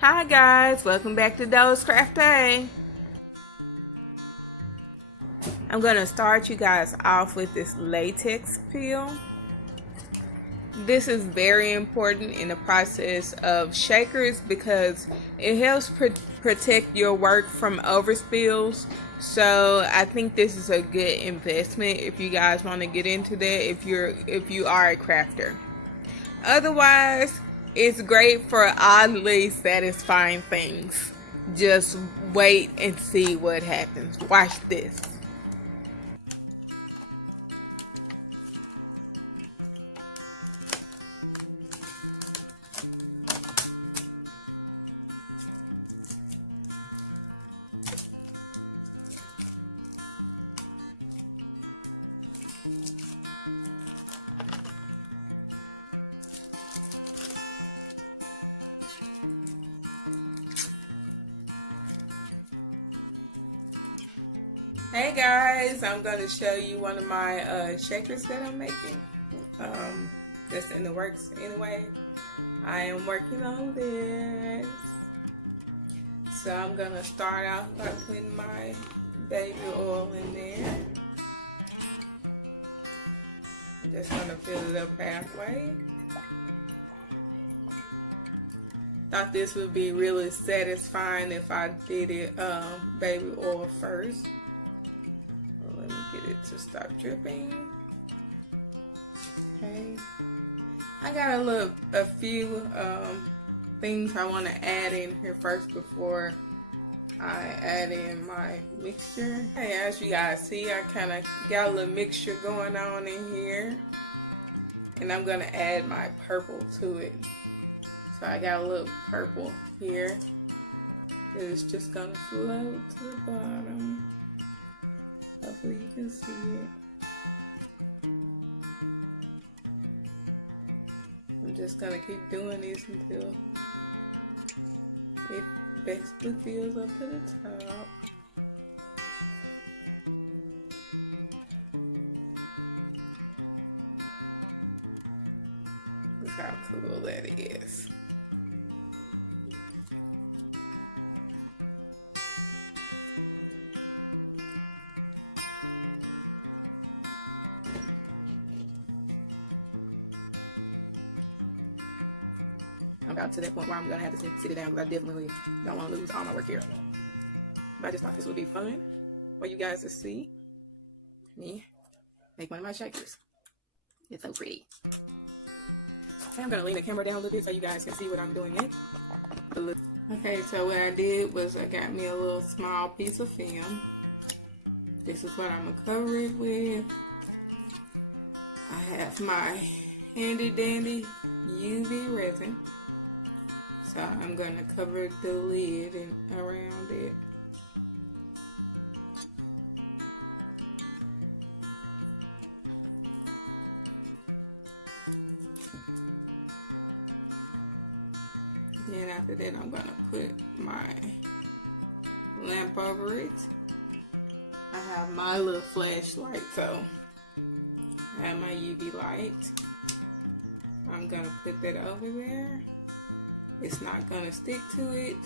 Hi guys, welcome back to Doe's Crafty. I'm gonna start you guys off with this latex peel. This is very important in the process of shakers because it helps protect your work from overspills. So I think this is a good investment if you guys want to get into that if you are a crafter. Otherwise, it's great for oddly satisfying things. Just wait and see what happens. Watch this. Hey guys, I'm going to show you one of my shakers that I'm making. That's in the works anyway. I am working on this. So I'm going to start off by putting my baby oil in there. I'm just going to fill it up halfway. Thought this would be really satisfying if I did it baby oil first. Let me get it to stop dripping. Okay. I got a few things I want to add in here first before I add in my mixture. Hey, as you guys see, I kind of got a little mixture going on in here. And I'm going to add my purple to it. So I got a little purple here. It's just going to float to the bottom. Hopefully you can see it. I'm just gonna keep doing this until it basically fills up to the top. Look how cool that is. I'm about to that point where I'm gonna have to sit it down because I definitely don't want to lose all my work here. But I just thought this would be fun for you guys to see me make one of my shakers. It's so pretty. Okay, I'm gonna lean the camera down a little bit so you guys can see what I'm doing next. Okay, so what I did was I got me a little small piece of film. This is what I'm gonna cover it with. I have my handy dandy UV resin. So I'm going to cover the lid and around it. Then after that I'm going to put my lamp over it. I have my little flashlight, so I have my UV light. I'm going to put that over there. It's not going to stick to it.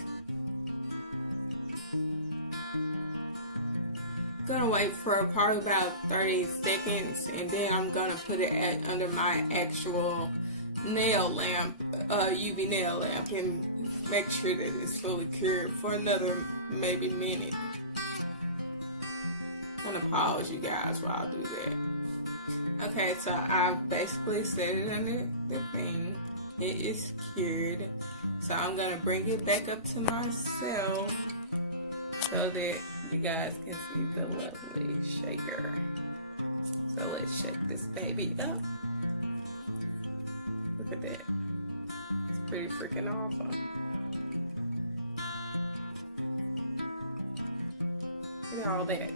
Gonna wait for probably about 30 seconds and then I'm gonna put it under my actual nail lamp, UV nail lamp, and make sure that it's fully cured for another maybe minute. I'm gonna pause you guys while I do that. Okay, so I've basically set it under the thing. It is cured. So I'm going to bring it back up to myself so that you guys can see the lovely shaker. So let's shake this baby up. Look at that. It's pretty freaking awesome. Look at all that.